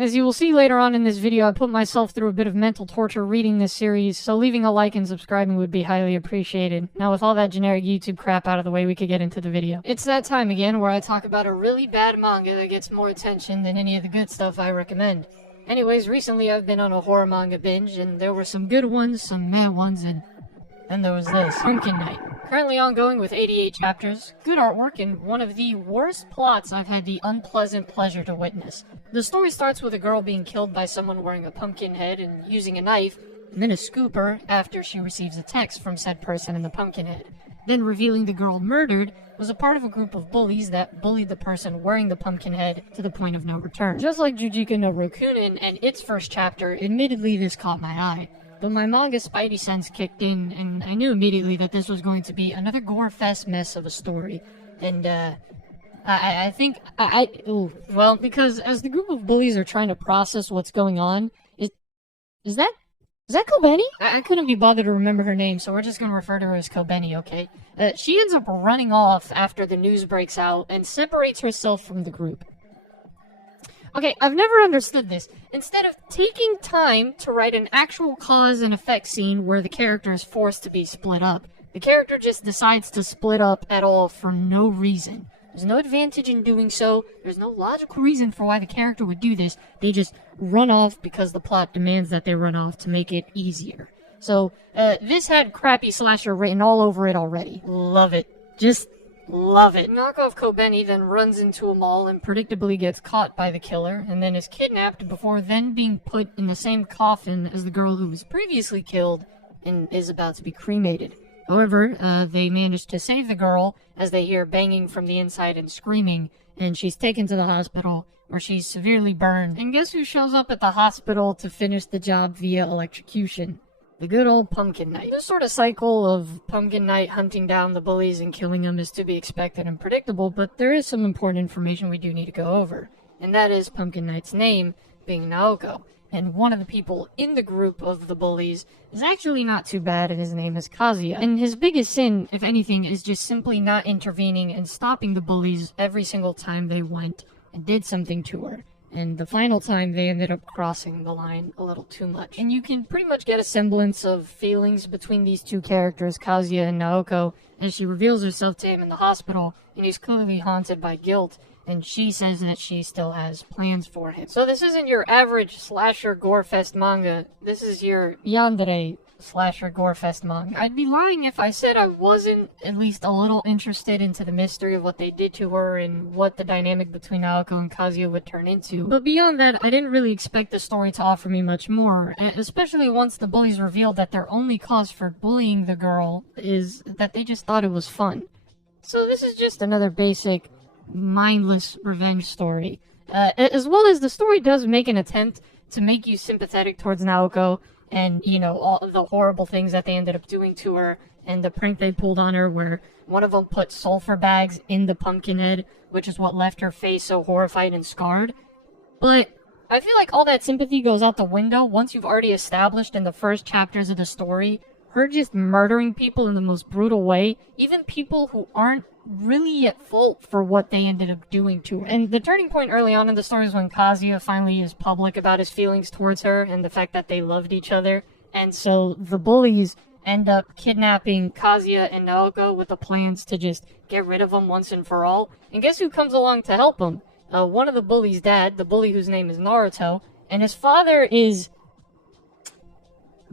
As you will see later on in this video, I put myself through a bit of mental torture reading this series, so leaving a like and subscribing would be highly appreciated. Now with all that generic YouTube crap out of the way, we could get into the video. It's that time again where I talk about a really bad manga that gets more attention than any of the good stuff I recommend. Anyways, recently I've been on a horror manga binge, and there were some good ones, some meh ones, and then there was this, Pumpkin Night. Currently ongoing with 88 chapters, good artwork, and one of the worst plots I've had the unpleasant pleasure to witness. The story starts with a girl being killed by someone wearing a pumpkin head and using a knife, and then a scooper after she receives a text from said person in the pumpkin head. Then revealing the girl murdered was a part of a group of bullies that bullied the person wearing the pumpkin head to the point of no return. Just like Jujika no Rokunin and its first chapter, admittedly this caught my eye. But my manga spidey sense kicked in, and I knew immediately that this was going to be another gore-fest mess of a story. And, I think, well, because as the group of bullies are trying to process what's going on, is that Kobeni? I couldn't be bothered to remember her name, so we're just gonna refer to her as Kobeni, okay? She ends up running off after the news breaks out, and separates herself from the group. Okay, I've never understood this. Instead of taking time to write an actual cause and effect scene where the character is forced to be split up, the character just decides to split up at all for no reason. There's no advantage in doing so, there's no logical reason for why the character would do this, they just run off because the plot demands that they run off to make it easier. So, this had crappy slasher written all over it already. Love it. Just love it. Knockoff Kobeni then runs into a mall and predictably gets caught by the killer, and then is kidnapped before then being put in the same coffin as the girl who was previously killed and is about to be cremated. However, they manage to save the girl as they hear banging from the inside and screaming, and she's taken to the hospital where she's severely burned. And guess who shows up at the hospital to finish the job via electrocution? The good old Pumpkin Night. This sort of cycle of Pumpkin Night hunting down the bullies and killing them is to be expected and predictable, but there is some important information we do need to go over. And that is Pumpkin Night's name being Naoko. And one of the people in the group of the bullies is actually not too bad, and his name is Kazuya. And his biggest sin, if anything, is just simply not intervening and stopping the bullies every single time they went and did something to her. And the final time, they ended up crossing the line a little too much. And you can pretty much get a semblance of feelings between these two characters, Kazuya and Naoko, as she reveals herself to him in the hospital, and he's clearly haunted by guilt, and she says that she still has plans for him. So this isn't your average slasher gore-fest manga, this is your yandere slasher gore-fest manga. I'd be lying if I said I wasn't at least a little interested into the mystery of what they did to her and what the dynamic between Naoko and Kazuya would turn into. But beyond that, I didn't really expect the story to offer me much more, especially once the bullies revealed that their only cause for bullying the girl is that they just thought it was fun. So this is just another basic, mindless revenge story. As well as the story does make an attempt to make you sympathetic towards Naoko, and, you know, all the horrible things that they ended up doing to her, and the prank they pulled on her where one of them put sulfur bags in the pumpkin head, which is what left her face so horrified and scarred. But I feel like all that sympathy goes out the window once you've already established in the first chapters of the story her just murdering people in the most brutal way, even people who aren't really at fault for what they ended up doing to her. And the turning point early on in the story is when Kazuya finally is public about his feelings towards her and the fact that they loved each other. And so the bullies end up kidnapping Kazuya and Naoko with the plans to just get rid of them once and for all. And guess who comes along to help them? One of the bullies' dad, the bully whose name is Naruto, and his father is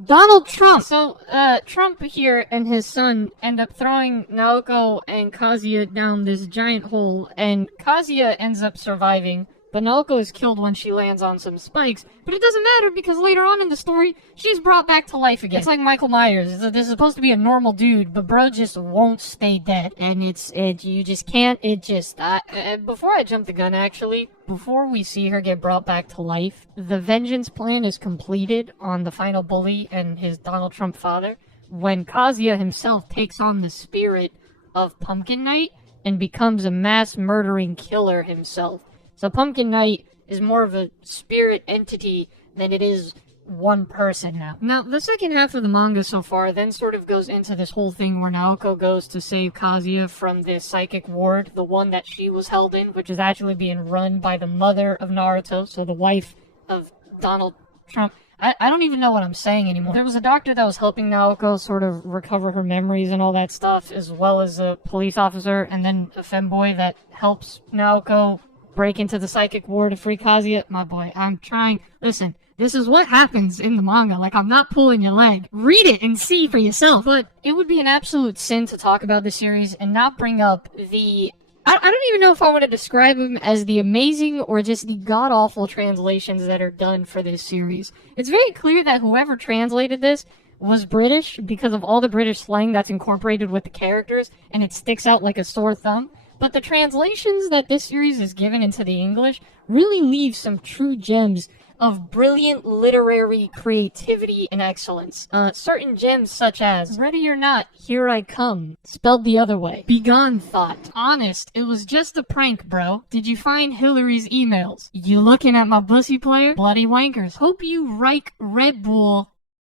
Donald Trump! So, Trump here and his son end up throwing Naoko and Kazuya down this giant hole, and Kazuya ends up surviving, but Naoko is killed when she lands on some spikes. But it doesn't matter, because later on in the story, she's brought back to life again. It's like Michael Myers. This is supposed to be a normal dude, but bro just won't stay dead. And you just can't, before I jump the gun, actually, before we see her get brought back to life, the vengeance plan is completed on the final bully and his Donald Trump father, when Kazuya himself takes on the spirit of Pumpkin Night and becomes a mass murdering killer himself. So Pumpkin Night is more of a spirit entity than it is one person now. Now, the second half of the manga so far then sort of goes into this whole thing where Naoko goes to save Kazuya from this psychic ward, the one that she was held in, which is actually being run by the mother of Naruto, so the wife of Donald Trump. I don't even know what I'm saying anymore. There was a doctor that was helping Naoko sort of recover her memories and all that stuff, as well as a police officer, and then a femboy that helps Naoko break into the psychic ward to free Kazuya. My boy, I'm trying. Listen, this is what happens in the manga. Like, I'm not pulling your leg. Read it and see for yourself. But it would be an absolute sin to talk about the series and not bring up the... I don't even know if I want to describe them as the amazing or just the god-awful translations that are done for this series. It's very clear that whoever translated this was British because of all the British slang that's incorporated with the characters, and it sticks out like a sore thumb. But the translations that this series is given into the English really leave some true gems of brilliant literary creativity and excellence. Certain gems such as, ready or not, here I come, spelled the other way. Begone thought. Honest, it was just a prank, bro. Did you find Hillary's emails? You looking at my bussy player? Bloody wankers. Hope you Reich Red Bull,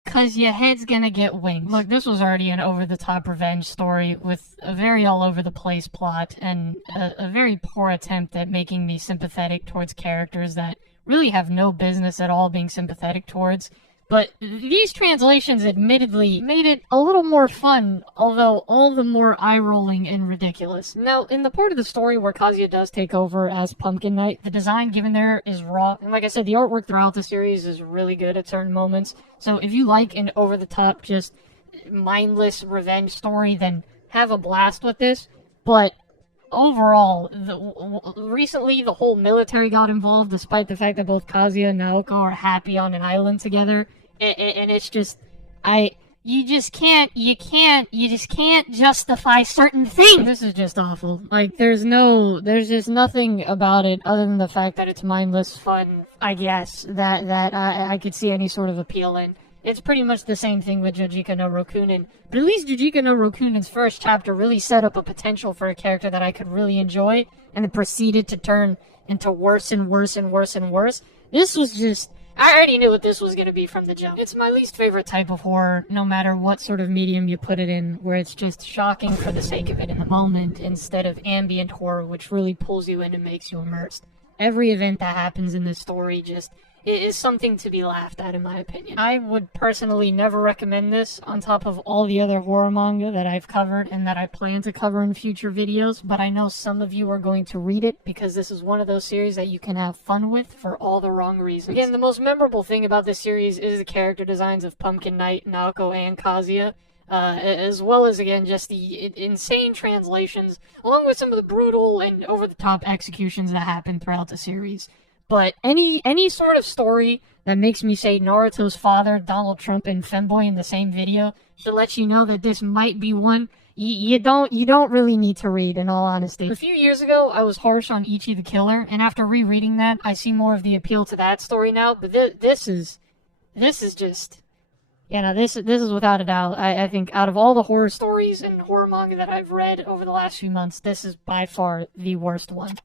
cause your head's gonna get wings. Look, this was already an over-the-top revenge story with a very all-over-the-place plot and a very poor attempt at making me sympathetic towards characters that really have no business at all being sympathetic towards. But these translations admittedly made it a little more fun, although all the more eye-rolling and ridiculous. Now, in the part of the story where Kazuya does take over as Pumpkin Knight, the design given there is raw. And like I said, the artwork throughout the series is really good at certain moments. So if you like an over-the-top, just mindless revenge story, then have a blast with this. But overall, recently the whole military got involved, despite the fact that both Kazuya and Naoko are happy on an island together. And it's just, you just can't justify certain things. This is just awful. Like, there's just nothing about it other than the fact that it's mindless fun, I guess, that I could see any sort of appeal in. It's pretty much the same thing with Jujika no Rokunin. But at least Jujika no Rokunin's first chapter really set up a potential for a character that I could really enjoy, and it proceeded to turn into worse and worse and worse and worse. This was just... I already knew what this was going to be from the jump. It's my least favorite type of horror, no matter what sort of medium you put it in, where it's just shocking for the sake of it in the moment, instead of ambient horror, which really pulls you in and makes you immersed. Every event that happens in this story just... it is something to be laughed at, in my opinion. I would personally never recommend this on top of all the other horror manga that I've covered and that I plan to cover in future videos, but I know some of you are going to read it because this is one of those series that you can have fun with for all the wrong reasons. Again, the most memorable thing about this series is the character designs of Pumpkin Knight, Naoko, and Kazuya, as well as, again, just the insane translations, along with some of the brutal and over-the-top executions that happen throughout the series. But any sort of story that makes me say Naruto's father, Donald Trump, and Femboy in the same video to let you know that this might be one you don't really need to read, in all honesty. A few years ago, I was harsh on Ichi the Killer, and after rereading that, I see more of the appeal to that story now. But this is just, you know, this is without a doubt. I think out of all the horror stories and horror manga that I've read over the last few months, this is by far the worst one.